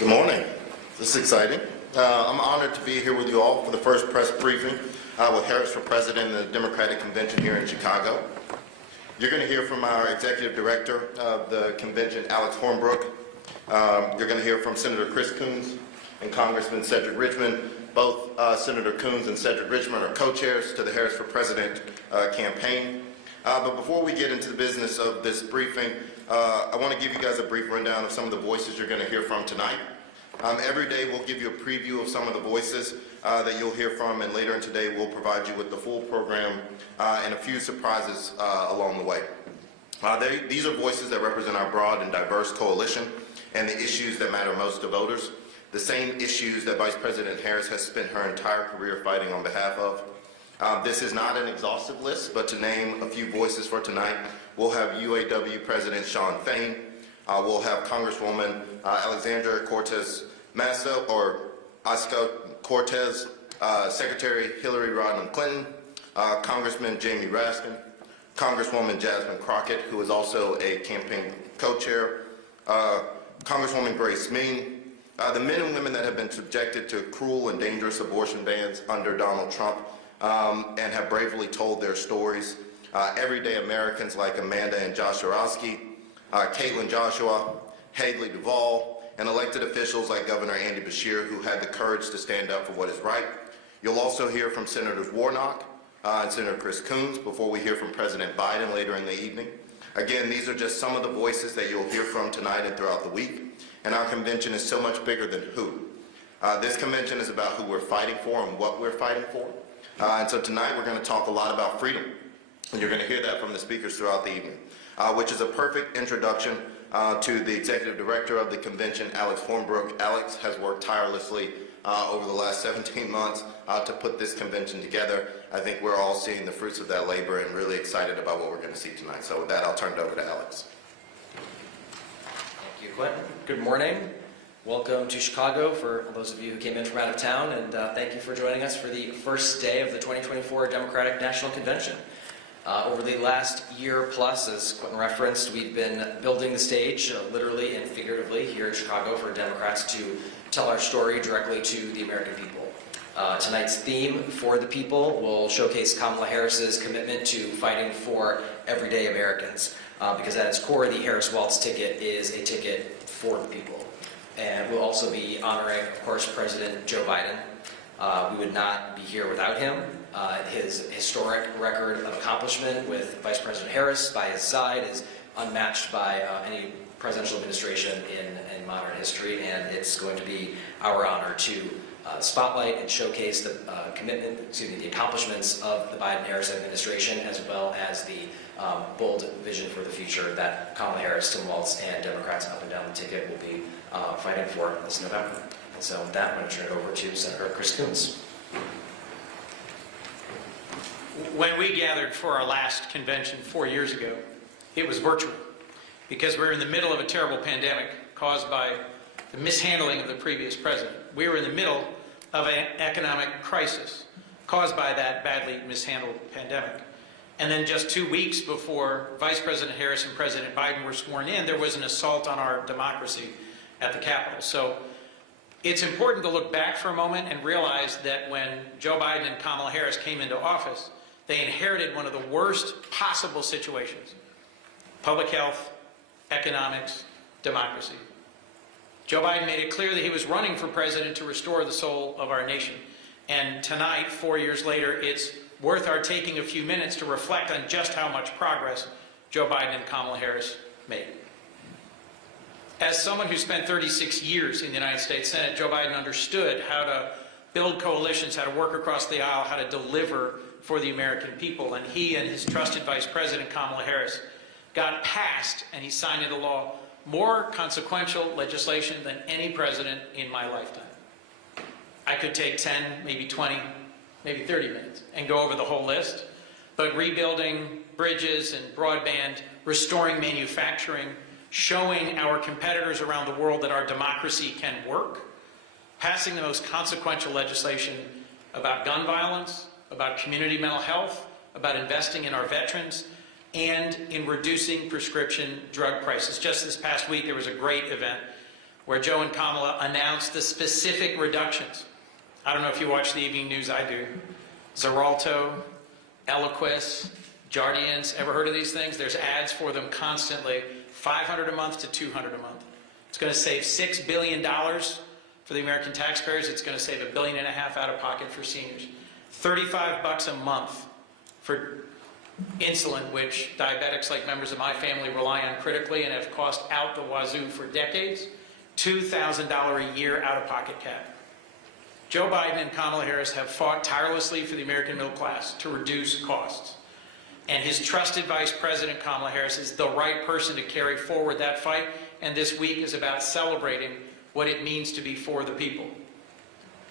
Good morning. This is exciting. I'm honored to be here with you all for the first press briefing with Harris for President in the Democratic Convention here in Chicago. You're going to hear from our Executive Director of the convention, Alex Hornbrook. You're going to hear from Senator Chris Coons and Congressman Cedric Richmond. Both Senator Coons and Cedric Richmond are co-chairs to the Harris for President campaign. But before we get into the business of this briefing, I want to give you guys a brief rundown of some of the voices you're going to hear from tonight. Every day we'll give you a preview of some of the voices that you'll hear from, and later in today we'll provide you with the full program and a few surprises along the way. These are voices that represent our broad and diverse coalition and the issues that matter most to voters, the same issues that Vice President Harris has spent her entire career fighting on behalf of. This is not an exhaustive list, but to name a few voices for tonight, we'll have UAW President Shawn Fain, we'll have Congresswoman Alexandria Cortez-Masto, or Ocasio-Cortez, Secretary Hillary Rodham Clinton, Congressman Jamie Raskin, Congresswoman Jasmine Crockett, who is also a campaign co-chair, Congresswoman Grace Mean, the men and women that have been subjected to cruel and dangerous abortion bans under Donald Trump and have bravely told their stories, everyday Americans like Amanda and Josh Orozki, Caitlin Joshua, Haley Duvall, and elected officials like Governor Andy Beshear, who had the courage to stand up for what is right. You'll also hear from Senators Warnock and Senator Chris Coons before we hear from President Biden later in the evening. Again, these are just some of the voices that you'll hear from tonight and throughout the week. And our convention is so much bigger than who. This convention is about who we're fighting for and what we're fighting for. And so tonight we're going to talk a lot about freedom. And you're going to hear that from the speakers throughout the evening, which is a perfect introduction to the Executive Director of the convention, Alex Hornbrook. Alex has worked tirelessly over the last 17 months to put this convention together. I think we're all seeing the fruits of that labor and really excited about what we're going to see tonight. So with that, I'll turn it over to Alex. Thank you, Quentin. Good morning. Welcome to Chicago for those of you who came in from out of town, and thank you for joining us for the first day of the 2024 Democratic National Convention. Over the last year plus, as Quentin referenced, we've been building the stage, literally and figuratively, here in Chicago for Democrats to tell our story directly to the American people. Tonight's theme, For the People, will showcase Kamala Harris's commitment to fighting for everyday Americans, because at its core, the Harris Waltz ticket is a ticket for the people. And we'll also be honoring, of course, President Joe Biden. We would not be here without him. His historic record of accomplishment with Vice President Harris by his side is unmatched by any presidential administration in modern history, and it's going to be our honor to spotlight and showcase the the accomplishments of the Biden-Harris administration, as well as the bold vision for the future that Kamala Harris, Tim Walz, and Democrats up and down the ticket will be fighting for this November. And so with that, I'm going to turn it over to Senator Chris Coons. When we gathered for our last convention 4 years ago, it was virtual because we were in the middle of a terrible pandemic caused by the mishandling of the previous president. We were in the middle of an economic crisis caused by that badly mishandled pandemic. And then just 2 weeks before Vice President Harris and President Biden were sworn in, there was an assault on our democracy at the Capitol. So it's important to look back for a moment and realize that when Joe Biden and Kamala Harris came into office, they inherited one of the worst possible situations: public health, economics, democracy. Joe Biden made it clear that he was running for president to restore the soul of our nation. And tonight, 4 years later, it's worth our taking a few minutes to reflect on just how much progress Joe Biden and Kamala Harris made. As someone who spent 36 years in the United States Senate, Joe Biden understood how to build coalitions, how to work across the aisle, how to deliver for the American people. And he and his trusted Vice President, Kamala Harris, got passed, and he signed into law, more consequential legislation than any president in my lifetime. I could take 10, maybe 20, maybe 30 minutes and go over the whole list, but rebuilding bridges and broadband, restoring manufacturing, showing our competitors around the world that our democracy can work, passing the most consequential legislation about gun violence, about community mental health, about investing in our veterans, and in reducing prescription drug prices. Just this past week, there was a great event where Joe and Kamala announced the specific reductions. I don't know if you watch the evening news, I do. Xarelto, Eliquis, Jardiance, ever heard of these things? There's ads for them constantly, $500 a month to $200 a month. It's going to save $6 billion for the American taxpayers. It's going to save $1.5 billion out of pocket for seniors. $35 a month for insulin, which diabetics like members of my family rely on critically and have cost out the wazoo for decades. $2,000 a year out-of-pocket cap. Joe Biden and Kamala Harris have fought tirelessly for the American middle class to reduce costs. And his trusted Vice President, Kamala Harris, is the right person to carry forward that fight. And this week is about celebrating what it means to be for the people.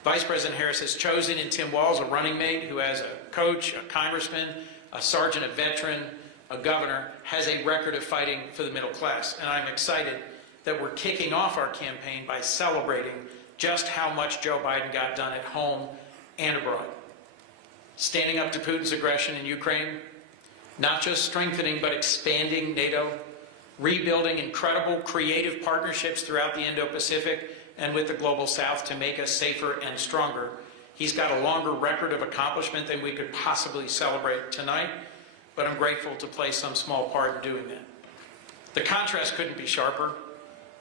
Vice President Harris has chosen in Tim Walz a running mate who has a coach, a congressman, a sergeant, a veteran, a governor, has a record of fighting for the middle class. And I'm excited that we're kicking off our campaign by celebrating just how much Joe Biden got done at home and abroad. Standing up to Putin's aggression in Ukraine, not just strengthening but expanding NATO, rebuilding incredible creative partnerships throughout the Indo-Pacific and with the Global South to make us safer and stronger. He's got a longer record of accomplishment than we could possibly celebrate tonight, but I'm grateful to play some small part in doing that. The contrast couldn't be sharper.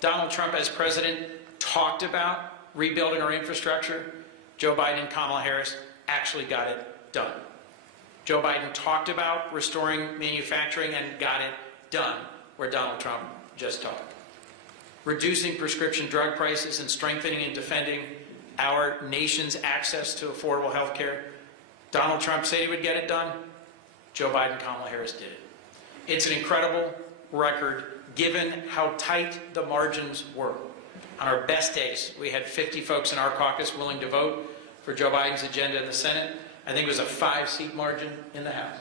Donald Trump, as president, talked about rebuilding our infrastructure. Joe Biden and Kamala Harris actually got it done. Joe Biden talked about restoring manufacturing and got it done, where Donald Trump just talked. Reducing prescription drug prices and strengthening and defending our nation's access to affordable health care. Donald Trump said he would get it done. Joe Biden and Kamala Harris did it. It's an incredible record given how tight the margins were. On our best days, we had 50 folks in our caucus willing to vote for Joe Biden's agenda in the Senate. I think it was a 5-seat margin in the House.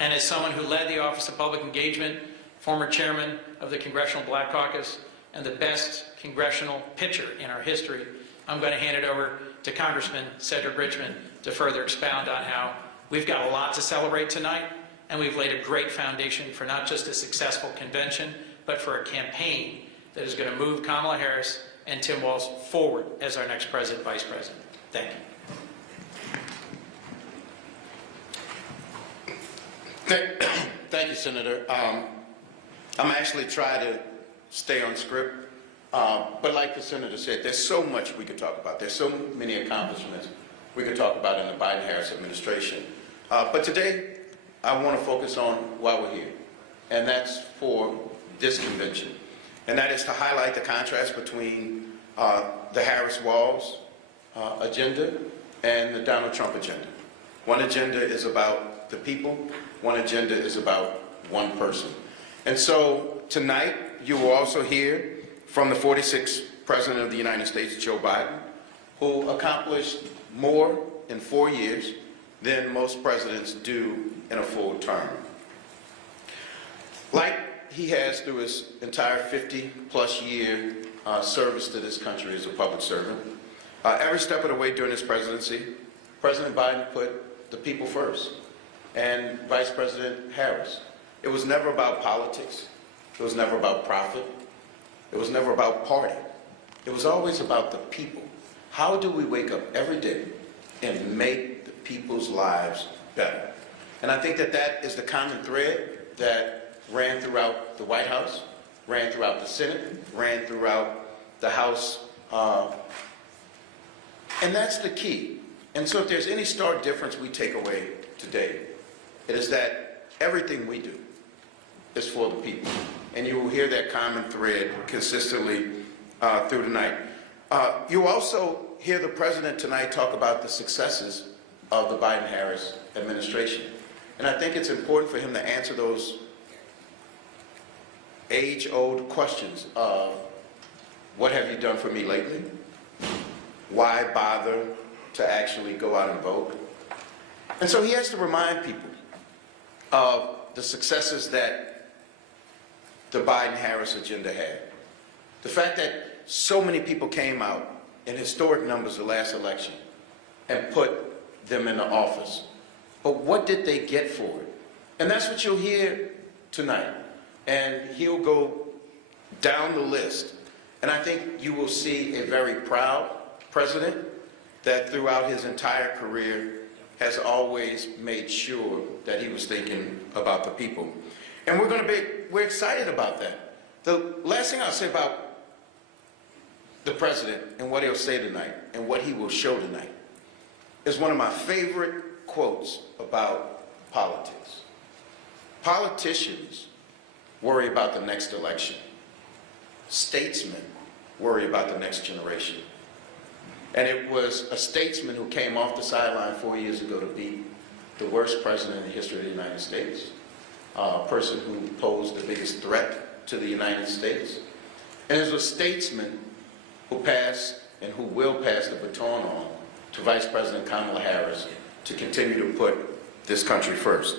And as someone who led the Office of Public Engagement, former chairman of the Congressional Black Caucus, and the best congressional pitcher in our history, I'm going to hand it over to Congressman Cedric Richmond to further expound on how we've got a lot to celebrate tonight, and we've laid a great foundation for not just a successful convention, but for a campaign that is going to move Kamala Harris and Tim Walz forward as our next president, vice president. Thank you. Thank you, Senator. I'm actually trying to stay on script, but like the Senator said, there's so much we could talk about. There's so many accomplishments we could talk about in the Biden-Harris administration. But today, I want to focus on why we're here, and that's for this convention. And that is to highlight the contrast between the Harris-Walz agenda and the Donald Trump agenda. One agenda is about the people, one agenda is about one person. And so tonight, you will also hear from the 46th President of the United States, Joe Biden, who accomplished more in 4 years than most presidents do in a full term. Like he has through his entire 50-plus year service to this country as a public servant, every step of the way during his presidency, President Biden put the people first, and Vice President Harris. It was never about politics. It was never about profit. It was never about party. It was always about the people. How do we wake up every day and make the people's lives better? And I think that that is the common thread that ran throughout the White House, ran throughout the Senate, ran throughout the House. And that's the key. And so if there's any stark difference we take away today, it is that everything we do is for the people. And you will hear that common thread consistently through the night. You will also hear the president tonight talk about the successes of the Biden-Harris administration. And I think it's important for him to answer those age-old questions of, what have you done for me lately? Why bother to actually go out and vote? And so he has to remind people of the successes that the Biden-Harris agenda had. The fact that so many people came out in historic numbers the last election and put them in the office. But what did they get for it? And that's what you'll hear tonight. And he'll go down the list And I think you will see a very proud president that throughout his entire career has always made sure that he was thinking about the people. And we're excited about that. The last thing I'll say about the president and what he'll say tonight and what he will show tonight is one of my favorite quotes about politics. Politicians worry about the next election. Statesmen worry about the next generation. And it was a statesman who came off the sideline 4 years ago to be the worst president in the history of the United States, a person who posed the biggest threat to the United States. And it was a statesman who passed and who will pass the baton on to Vice President Kamala Harris to continue to put this country first.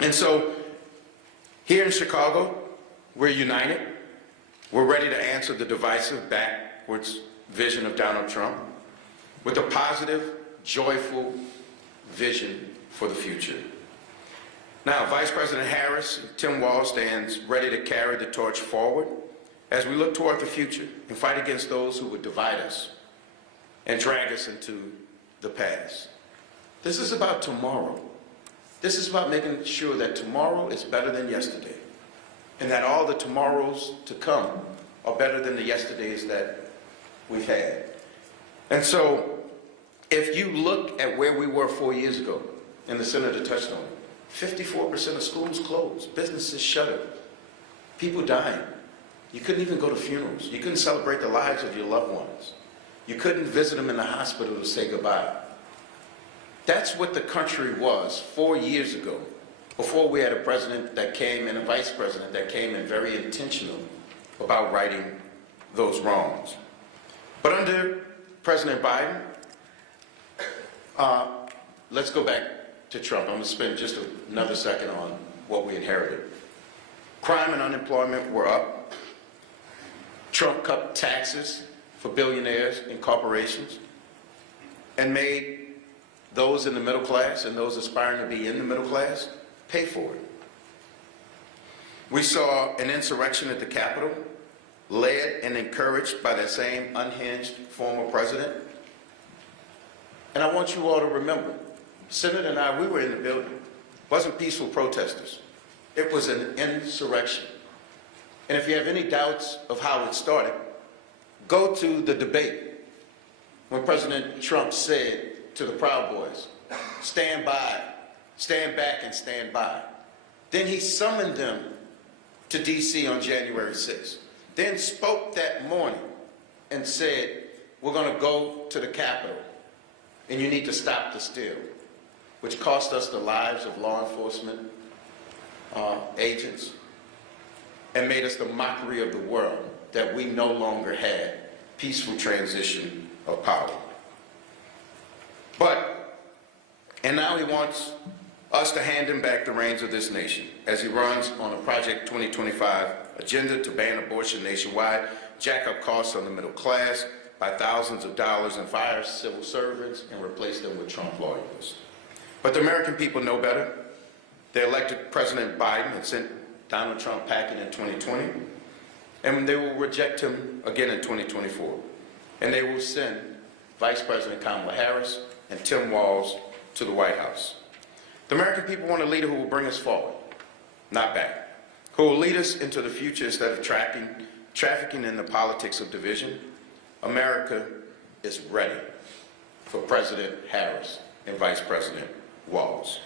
And so here in Chicago, we're united. We're ready to answer the divisive, backwards vision of Donald Trump with a positive, joyful vision for the future. Now, Vice President Harris, Tim Walz stands ready to carry the torch forward as we look toward the future and fight against those who would divide us and drag us into the past. This is about tomorrow. This is about making sure that tomorrow is better than yesterday, and that all the tomorrows to come are better than the yesterdays that we've had. And so, if you look at where we were 4 years ago, and the senator touched on it, 54% of schools closed, businesses shuttered, people dying. You couldn't even go to funerals. You couldn't celebrate the lives of your loved ones. You couldn't visit them in the hospital to say goodbye. That's what the country was 4 years ago, before we had a president that came and a vice president that came in very intentional about righting those wrongs. But under President Biden, let's go back to Trump. I'm going to spend just another second on what we inherited. Crime and unemployment were up. Trump cut taxes for billionaires and corporations and made those in the middle class and those aspiring to be in the middle class pay for it. We saw an insurrection at the Capitol, led and encouraged by that same unhinged former president. And I want you all to remember, Senator and I, we were in the building. It wasn't peaceful protesters. It was an insurrection. And if you have any doubts of how it started, go to the debate when President Trump said to the Proud Boys, stand by, stand back and stand by. Then he summoned them to D.C. on January 6th. Then spoke that morning and said, we're going to go to the Capitol and you need to stop the steal, which cost us the lives of law enforcement agents and made us the mockery of the world that we no longer had peaceful transition of power. And now he wants us to hand him back the reins of this nation as he runs on a Project 2025 agenda to ban abortion nationwide, jack up costs on the middle class by thousands of dollars, and fire civil servants and replace them with Trump loyalists. But the American people know better. They elected President Biden and sent Donald Trump packing in 2020, and they will reject him again in 2024. And they will send Vice President Kamala Harris and Tim Walz to the White House. The American people want a leader who will bring us forward, not back, who will lead us into the future instead of trafficking in the politics of division. America is ready for President Harris and Vice President Walz.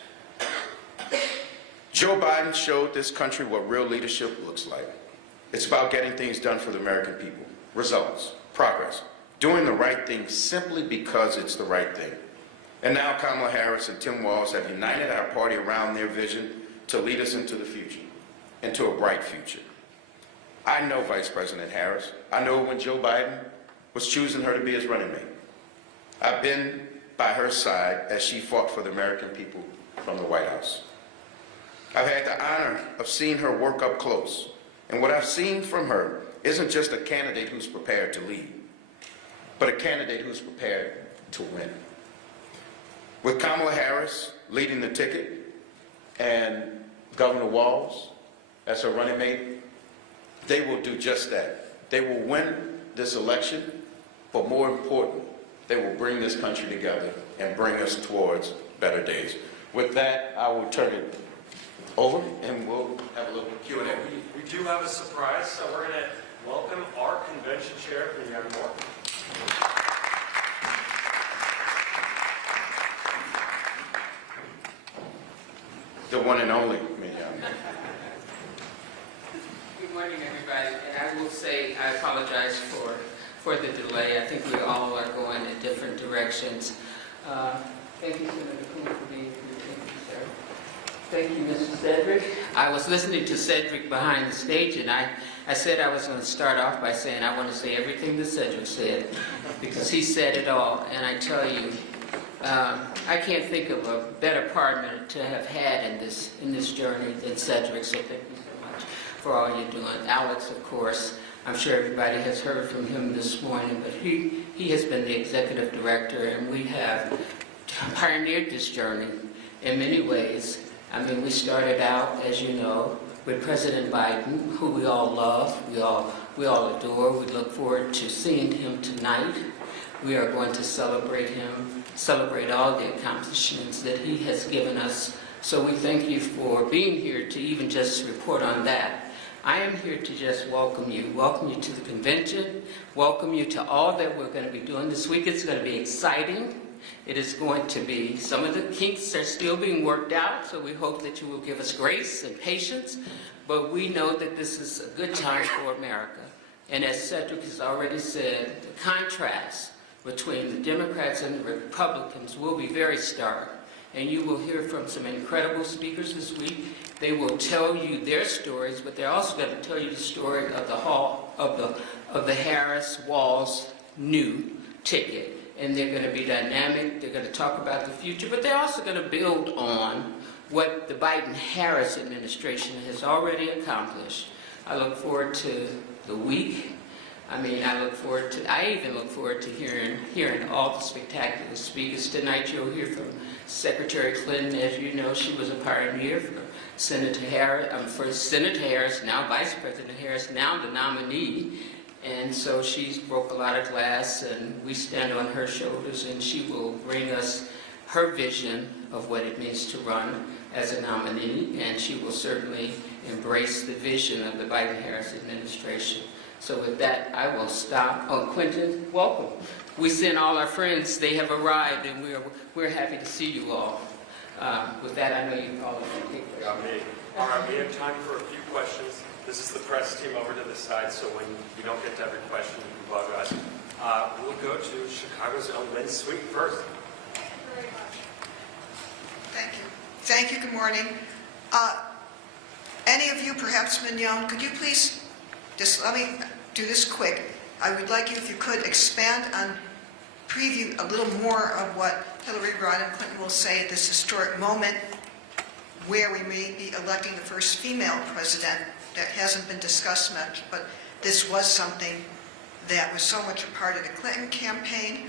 Joe Biden showed this country what real leadership looks like. It's about getting things done for the American people. Results, progress, doing the right thing simply because it's the right thing. And now Kamala Harris and Tim Walz have united our party around their vision to lead us into the future, into a bright future. I know Vice President Harris. I know when Joe Biden was choosing her to be his running mate. I've been by her side as she fought for the American people from the White House. I've had the honor of seeing her work up close. And what I've seen from her isn't just a candidate who's prepared to lead, but a candidate who's prepared to win. With Kamala Harris leading the ticket and Governor Walz as her running mate, they will do just that. They will win this election, but more important, they will bring this country together and bring us towards better days. With that, I will turn it over and we'll have a little Q&A. We do have a surprise, so we're going to welcome our convention chair, Mignon Moore. The one and only Mignon. Good morning, everybody. And I will say I apologize for the delay. I think we all are going in different directions. Thank you, Senator Coon, for being here. Thank you, Mr. Cedric. I was listening to Cedric behind the stage, and I said I was going to start off by saying I want to say everything that Cedric said, because he said it all. And I tell you, I can't think of a better partner to have had in this journey than Cedric, so thank you so much for all you're doing. Alex, of course, I'm sure everybody has heard from him this morning, but he has been the executive director, and we have pioneered this journey in many ways. I mean, we started out, as you know, with President Biden, who we all love, we all adore. We look forward to seeing him tonight. We are going to celebrate him, celebrate all the accomplishments that he has given us. So we thank you for being here to even just report on that. I am here to just welcome you to the convention, welcome you to all that we're going to be doing this week. It's going to be exciting. It is going to be, some of the kinks are still being worked out, so we hope that you will give us grace and patience, but we know that this is a good time for America. And as Cedric has already said, the contrast between the Democrats and the Republicans will be very stark. And you will hear from some incredible speakers this week. They will tell you their stories, but they're also going to tell you the story of the Harris-Walz new ticket. And they're going to be dynamic. They're going to talk about the future, but they're also going to build on what the Biden-Harris administration has already accomplished. I look forward to the week. I mean, I even look forward to hearing all the spectacular speakers. Tonight you'll hear from Secretary Clinton. As you know, she was a pioneer for Senator Harris, now Vice President Harris, now the nominee. And so she's broke a lot of glass, and we stand on her shoulders, and she will bring us her vision of what it means to run as a nominee, and she will certainly embrace the vision of the Biden-Harris administration. So with that, I will stop. Oh, Quentin, welcome. We sent all our friends. They have arrived, and we're happy to see you all. With that, I know you all will take questions. All right, we have time for a few questions. This is the press team over to the side, so when you don't get to every question, you can bug us. We'll go to Chicago's own Lynn Sweet first. Thank you very much. Thank you. Thank you. Good morning. Any of you, perhaps Mignon, could you please just let me do this quick. I would like you, if you could, expand on, preview a little more of what Hillary Rodham Clinton will say at this historic moment where we may be electing the first female president. That hasn't been discussed much, but this was something that was so much a part of the Clinton campaign.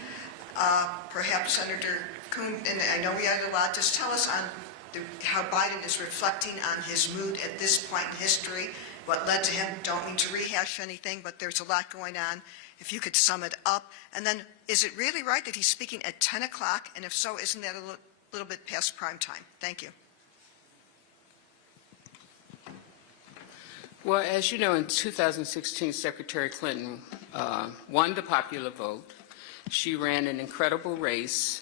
Perhaps Senator Coon, and I know we had a lot, just tell us on how Biden is reflecting on his mood at this point in history, what led to him. Don't mean to rehash anything, but there's a lot going on. If you could sum it up. And then, is it really right that he's speaking at 10 o'clock? And if so, isn't that a little bit past prime time? Thank you. Well, as you know, in 2016, Secretary Clinton won the popular vote. She ran an incredible race,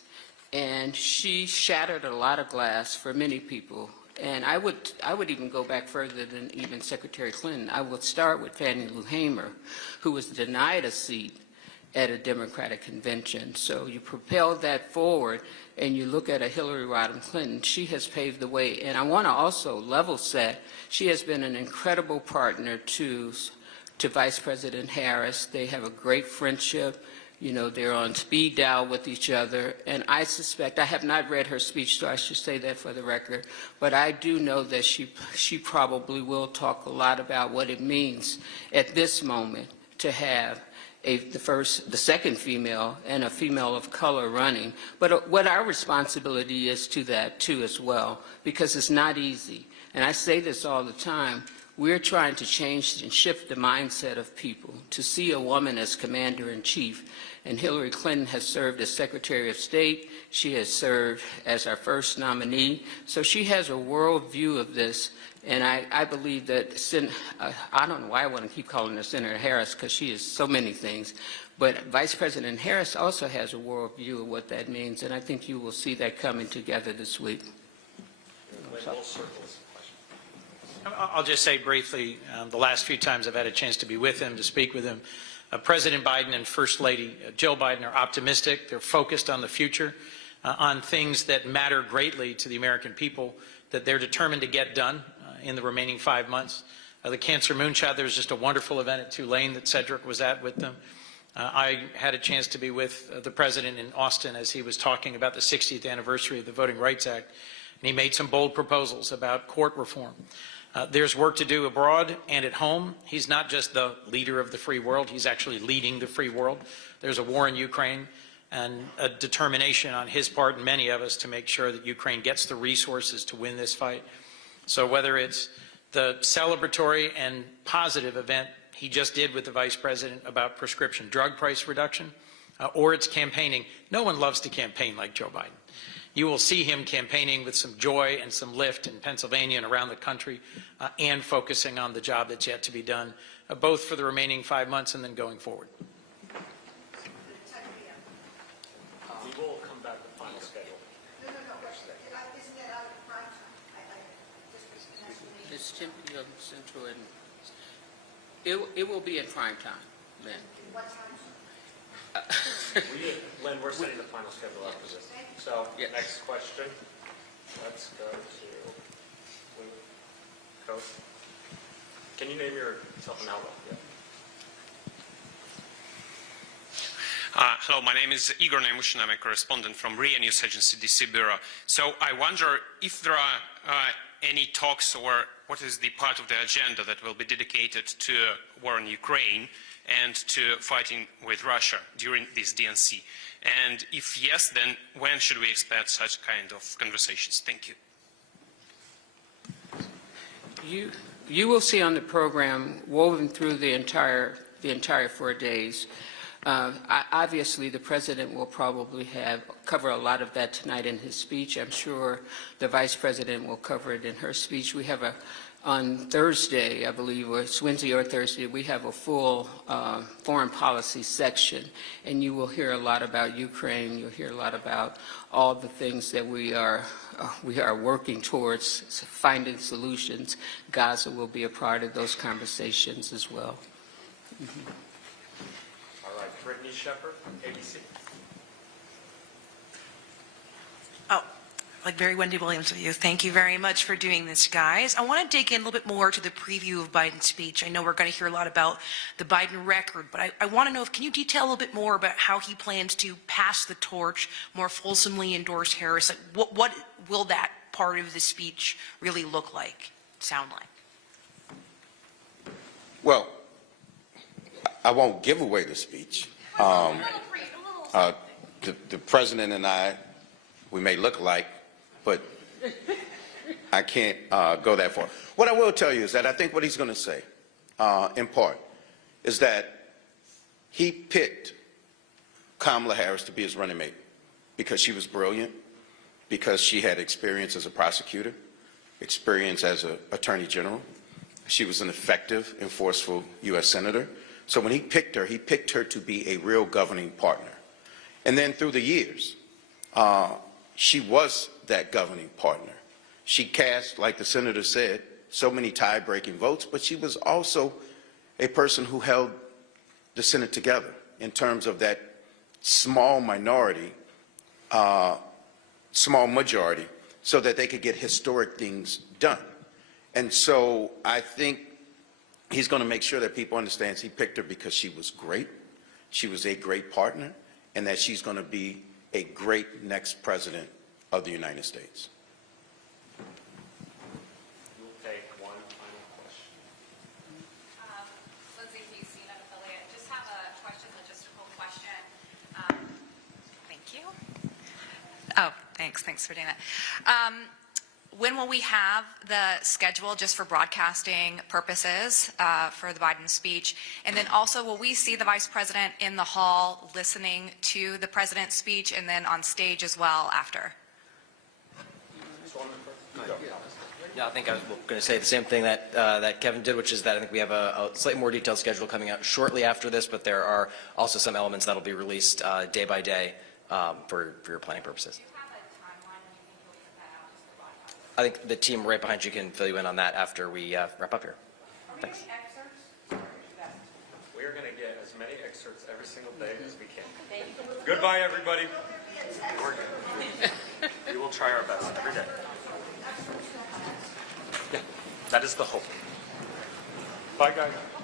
and she shattered a lot of glass for many people. And I would even go back further than even Secretary Clinton. I would start with Fannie Lou Hamer, who was denied a seat at a Democratic convention. So you propel that forward, and you look at a Hillary Rodham Clinton. She has paved the way. And I want to also level set, she has been an incredible partner to Vice President Harris. They have a great friendship. You know, they're on speed dial with each other. And I suspect, I have not read her speech, so I should say that for the record, but I do know that she probably will talk a lot about what it means at this moment to have the second female and a female of color running. But what our responsibility is to that too as well, because it's not easy. And I say this all the time. we're trying to change and shift the mindset of people to see a woman as commander-in-chief. And Hillary Clinton has served as Secretary of State. She has served as our first nominee. So she has a world view of this. And I believe that, I don't know why I want to keep calling her Senator Harris, because she is so many things. But Vice President Harris also has a world view of what that means. And I think you will see that coming together this week. I'll just say briefly, the last few times I've had a chance to be with him, to speak with him, President Biden and First Lady Jill Biden are optimistic. They're focused on the future, on things that matter greatly to the American people, that they're determined to get done in the remaining 5 months. The Cancer Moonshot, there was just a wonderful event at Tulane that Cedric was at with them. I had a chance to be with the President in Austin as he was talking about the 60th anniversary of the Voting Rights Act, and he made some bold proposals about court reform. There's work to do abroad and at home. He's not just the leader of the free world, he's actually leading the free world. There's a war in Ukraine and a determination on his part and many of us to make sure that Ukraine gets the resources to win this fight. So whether it's the celebratory and positive event he just did with the Vice President about prescription drug price reduction, or it's campaigning, no one loves to campaign like Joe Biden. You will see him campaigning with some joy and some lift in Pennsylvania and around the country, and focusing on the job that's yet to be done, both for the remaining 5 months and then going forward. We will come back to the final schedule. No, isn't that out of prime time? It's Tempe Central, and it will be in prime time, Lynn. What time? Lynn, we're setting the final schedule after this. So, Yes. next question. Let's go to Luke Coach. Can you name yourself an outlet? Yeah. Hello, my name is Igor Nemushin. I'm a correspondent from RIA News Agency DC Bureau. So I wonder if there are any talks, or what is the part of the agenda that will be dedicated to war in Ukraine and to fighting with Russia during this DNC? And if yes, then when should we expect such kind of conversations? Thank you. You will see on the program, woven through the entire 4 days, obviously the President will probably cover a lot of that tonight in his speech. I'm sure the Vice President will cover it in her speech. We have on Thursday, I believe, or it's Wednesday or Thursday, we have a full foreign policy section, and you will hear a lot about Ukraine. You'll hear a lot about all the things that we are working towards, finding solutions. Gaza will be a part of those conversations as well. Mm-hmm. All right, Brittany Shepard, ABC. Oh, like very Wendy Williams with you. Thank you very much for doing this, guys. I want to dig in a little bit more to the preview of Biden's speech. I know we're going to hear a lot about the Biden record, but I want to know, can you detail a little bit more about how he plans to pass the torch, more fulsomely endorse Harris? Like, what will that part of the speech really look like, sound like? Well, I won't give away the speech. The President and I, we may look alike, but I can't go that far. What I will tell you is that I think what he's going to say, in part, is that he picked Kamala Harris to be his running mate because she was brilliant, because she had experience as a prosecutor, experience as an attorney general. She was an effective and forceful U.S. senator. So when he picked her to be a real governing partner. And then through the years, she was that governing partner. She cast, like the senator said, so many tie-breaking votes, but she was also a person who held the Senate together in terms of that small minority, small majority, so that they could get historic things done. And so I think he's going to make sure that people understand he picked her because she was great, she was a great partner, and that she's going to be a great next president of the United States. We'll take one final question. Lindsay Hughes, CNN affiliate. Just have a question, logistical question. Thank you. Oh, thanks for doing that. When will we have the schedule just for broadcasting purposes for the Biden speech? And then also, will we see the vice president in the hall listening to the president's speech and then on stage as well after? Yeah, I think I was going to say the same thing that that Kevin did, which is that I think we have a slightly more detailed schedule coming out shortly after this, but there are also some elements that will be released day by day for your planning purposes. I think the team right behind you can fill you in on that after we wrap up here. Thanks. We are going to get as many excerpts every single day as we can. Goodbye, everybody. We're good. We will try our best every day. Yeah, that is the hope. Bye, guys.